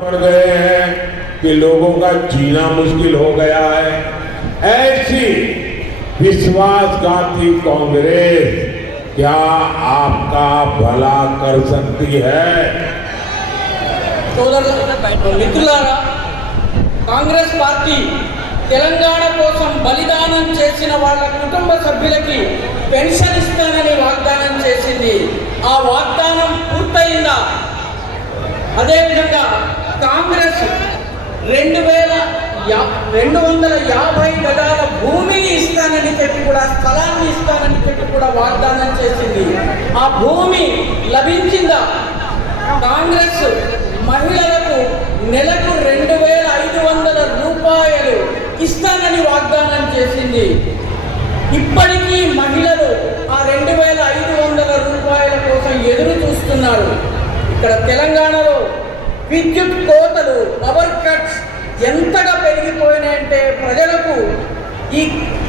पड़ गए हैं कि लोगों का जीना मुश्किल हो गया है। ऐसी विश्वासघाती कांग्रेस क्या आपका भला कर सकती है? మిత్రులారా, కాంగ్రెస్ పార్టీ తెలంగాణ కోసం బలిదానం చేసిన వాళ్ళ కుటుంబ సభ్యులకి పెన్షన్ ఇస్తానని వాగ్దానం చేసింది. ఆ వాగ్దానం పూర్తయిందా? అదేవిధంగా కాంగ్రెస్ 250 గజాల భూమిని ఇస్తానని చెప్పి కూడా, స్థలాన్ని ఇస్తానని చెప్పి కూడా వాగ్దానం చేసింది. ఆ భూమి లభించిందా? కాంగ్రెస్ మహిళలకు నెలకు 2500 రూపాయలు ఇస్తానని వాగ్దానం చేసింది. ఇప్పటికీ మహిళలు ఆ 2500 రూపాయల కోసం ఎదురు చూస్తున్నారు. ఇక్కడ తెలంగాణలో విద్యుత్ కోతలు, పవర్ కట్స్ ఎంతగా పెరిగిపోయినాయంటే ప్రజలకు ఈ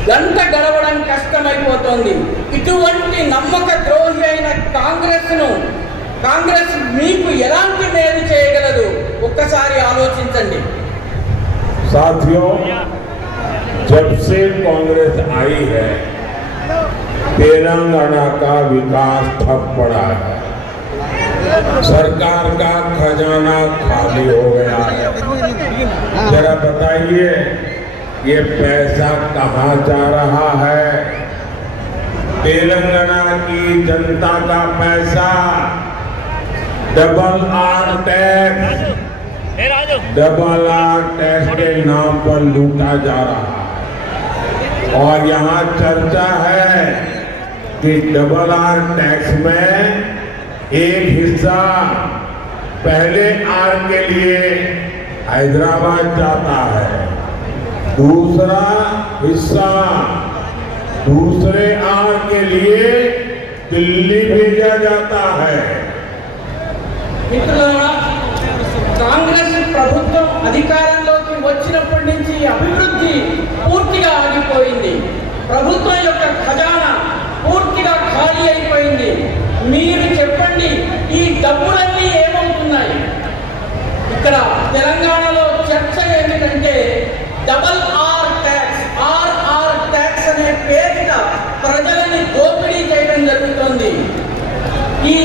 గంట గడవడం కష్టమైపోతుంది. ఇటువంటి నమ్మక ద్రోహి అయిన కాంగ్రెస్ మీకు ఎలాంటి మేలు చేయగలదు? ఒక్కసారి ఆలోచించండి. साथियों, जब से कांग्रेस आई है तेलंगाना का विकास ठप पड़ा है। सरकार का खजाना खाली हो गया है। जरा बताइए, ये पैसा कहाँ जा रहा है? तेलंगाना की जनता का पैसा डबल आर टैक्स के नाम पर लूटा जा रहा है। और यहाँ चर्चा है कि डबल आर टैक्स में एक हिस्सा पहले आर के लिए हैदराबाद जाता है, दूसरा हिस्सा दूसरे आर के लिए दिल्ली भेजा जाता है। మిత్రులారా, కాంగ్రెస్ ప్రభుత్వం అధికారంలోకి వచ్చినప్పటి నుంచి అభివృద్ధి పూర్తిగా ఆగిపోయింది. ప్రభుత్వం యొక్క ఖజానా పూర్తిగా ఖాళీ అయిపోయింది. మీరు చెప్పండి, ఈ డబ్బులన్నీ ఏమవుతున్నాయి? ఇక్కడ తెలంగాణలో చర్చ ఏమిటంటే double R tax, RR tax అనే పేరిట ప్రజలని దోపిడీ చేయడం జరుగుతోంది. ఈ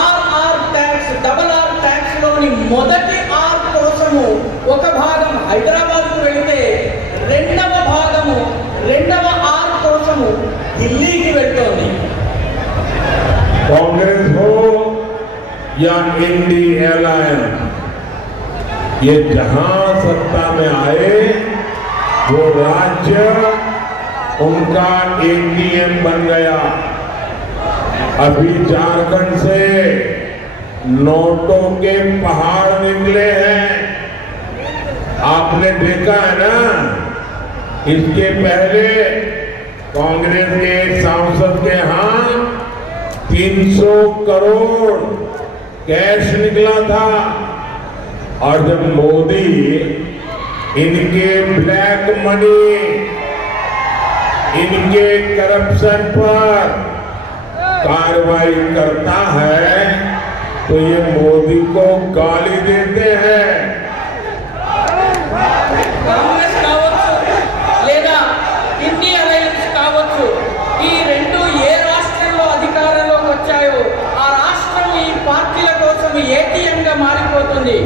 RR tax, double R tax లోని మొదటి ఆర్ కోసము ఒక భాగం హైదరాబాద్కు వెళితే రెండవ ఆర్ కోసము ఢిల్లీకి వెళ్తోంది. कांग्रेस हो या इंडी एलायंस, ये जहां सत्ता में आए वो राज्य उनका एटीएम बन गया। अभी झारखंड से नोटों के पहाड़ निकले हैं, आपने देखा है ना। इसके पहले कांग्रेस के एक सांसद के यहां 300 करोड़ कैश निकला था। और जब मोदी इनके ब्लैक मनी, इनके करप्शन पर कार्रवाई करता है तो ये मोदी को गाली देते हैं। కాంగ్రెస్ కావచ్చు లేదా ఇండియా అలయన్స్ కావచ్చు, ఈ రెండు ఏ రాష్ట్రంలో అధికారంలోకి వచ్చాయో ఆ రాష్ట్రం ఈ పార్టీల కోసం ఏటీఎంగా మారిపోతుంది.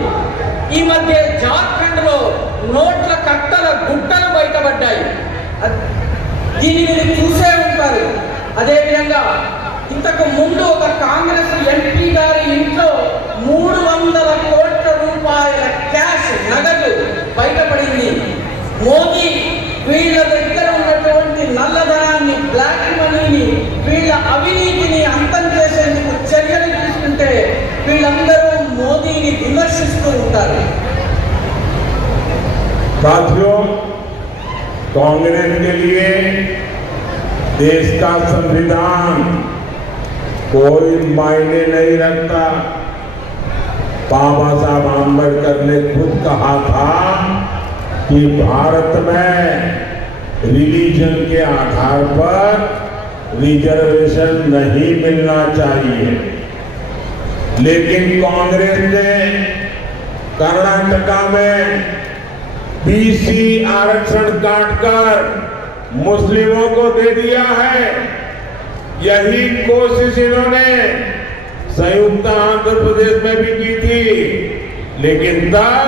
ఈ మధ్య జార్ఖండ్లో నోట్ల కట్టల గుట్టలు బయటపడ్డాయి. దీన్ని మీరు చూసే ఉంటారు. అదేవిధంగా ఇంతకు ముందు ఒక కాంగ్రెస్ ఎంపీ గారి ఇంట్లో 300 కోట్ల రూపాయల క్యాష్, నగదు బయటపడింది. మోదీ వీళ్ళ దగ్గర ఉన్నటువంటి నల్లధనాన్ని, బ్లాక్ మనీని, వీళ్ళ అవినీతిని అంతం చేసేందుకు చర్యలు తీసుకుంటే వీళ్ళందరూ మోదీని విమర్శిస్తూ ఉంటారు. साथियों, कांग्रेस के लिए देश का संविधान कोई मायने नहीं रखता। बाबा साहब आंबेडकर ने खुद कहा था कि भारत में रिलीजन के आधार पर रिजर्वेशन नहीं मिलना चाहिए। लेकिन कांग्रेस ने कर्नाटका में बीसी आरक्षण काटकर मुस्लिमों को दे दिया है। यही कोशिश इन्होंने संयुक्त आंध्र प्रदेश में भी की थी, लेकिन तब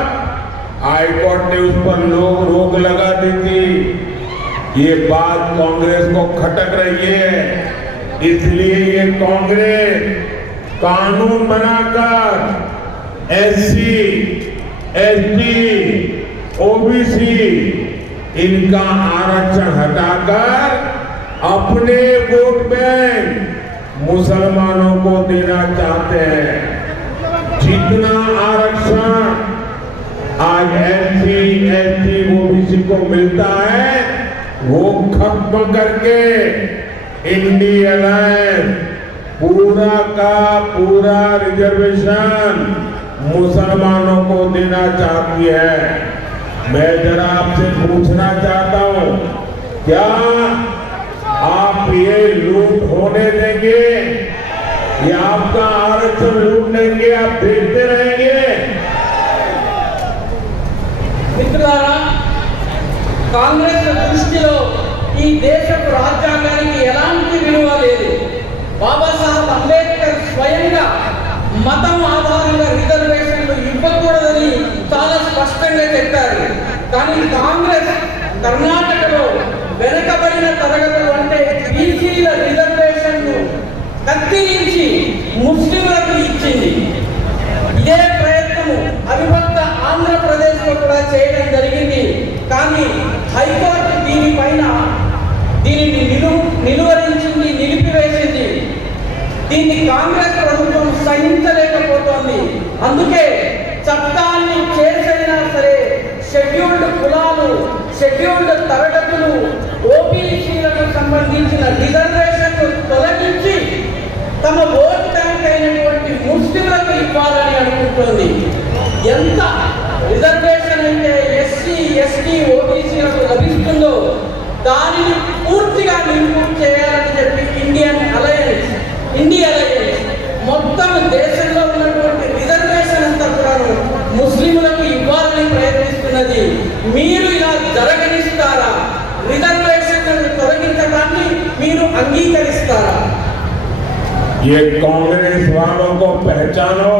हाईकोर्ट ने उस पर रोक लगा दी थी। ये बात कांग्रेस को खटक रही है, इसलिए ये कांग्रेस कानून बनाकर एससी, एसटी, ओबीसी इनका आरक्षण हटाकर अपने वोट बैंक मुसलमानों को देना चाहते हैं। जितना आरक्षण आज एससी, एसटी, ओबीसी को मिलता है वो खत्म करके इंडिया अलायंस पूरा का पूरा रिजर्वेशन मुसलमानों को देना चाहती है। मैं जरा आपसे पूछना चाहता हूं, क्या आप ये लूट होने देंगे या आपका आरक्षण लूट लेंगे? आप देखते रहेंगे? మిత్రులారా, కాంగ్రెస్ దృష్టిలో ఈ దేశపు రాజ్యాంగానికి ఎలాంటి విలువ లేదు. బాబాసాహెబ్ అంబేద్కర్ స్వయంగా మతం ఆధారంగా రిజర్వేషన్లు ఇవ్వకూడదని చాలా స్పష్టంగా చెప్పారు. కానీ కాంగ్రెస్ కర్ణాటకలో వెనుకబడిన తరగతులు అంటే బీసీల రిజర్వేషన్లు కత్తిరించి ముస్లింలకు ఇచ్చింది. ఇదే ప్రయత్నం అవిభక్త ఆంధ్రప్రదేశ్ లో కూడా చేయడం జరిగింది. కానీ హైకోర్టు దీనిని నిలువరించింది, నిలిపివేసింది. దీన్ని కాంగ్రెస్ ప్రభుత్వం సహించలేకపోతోంది. అందుకే చట్టాన్ని చేసైనా సరే షెడ్యూల్డ్ కులాలు, షెడ్యూల్డ్ తరగతులు, ఓబీసీలకు సంబంధించిన రిజర్వేషన్లు తొలగించి తమ ఓటు బ్యాంక్ అయినటువంటి ముస్లింలకు ఇవ్వాలని అనుకుంటోంది. ఎంత రిజర్వేషన్ అయితే ఎస్సీ, ఎస్టీ, ఓబీసీలకు లభిస్తుందో దానిని పూర్తిగా నిలుపు చేయాలని చెప్పి ఇండియా అలయన్స్ మొత్తం దేశంలో ఉన్నటువంటి రిజర్వేషన్ అంతా కూడా ముస్లింలకు ఇవ్వాలని ప్రయత్నిస్తున్నది. మీరు ఇలా జరగనిస్తారా? రిజర్వేషన్లను తొలగించడాన్ని మీరు అంగీకరిస్తారా? ये कांग्रेस वालों को पहचानो।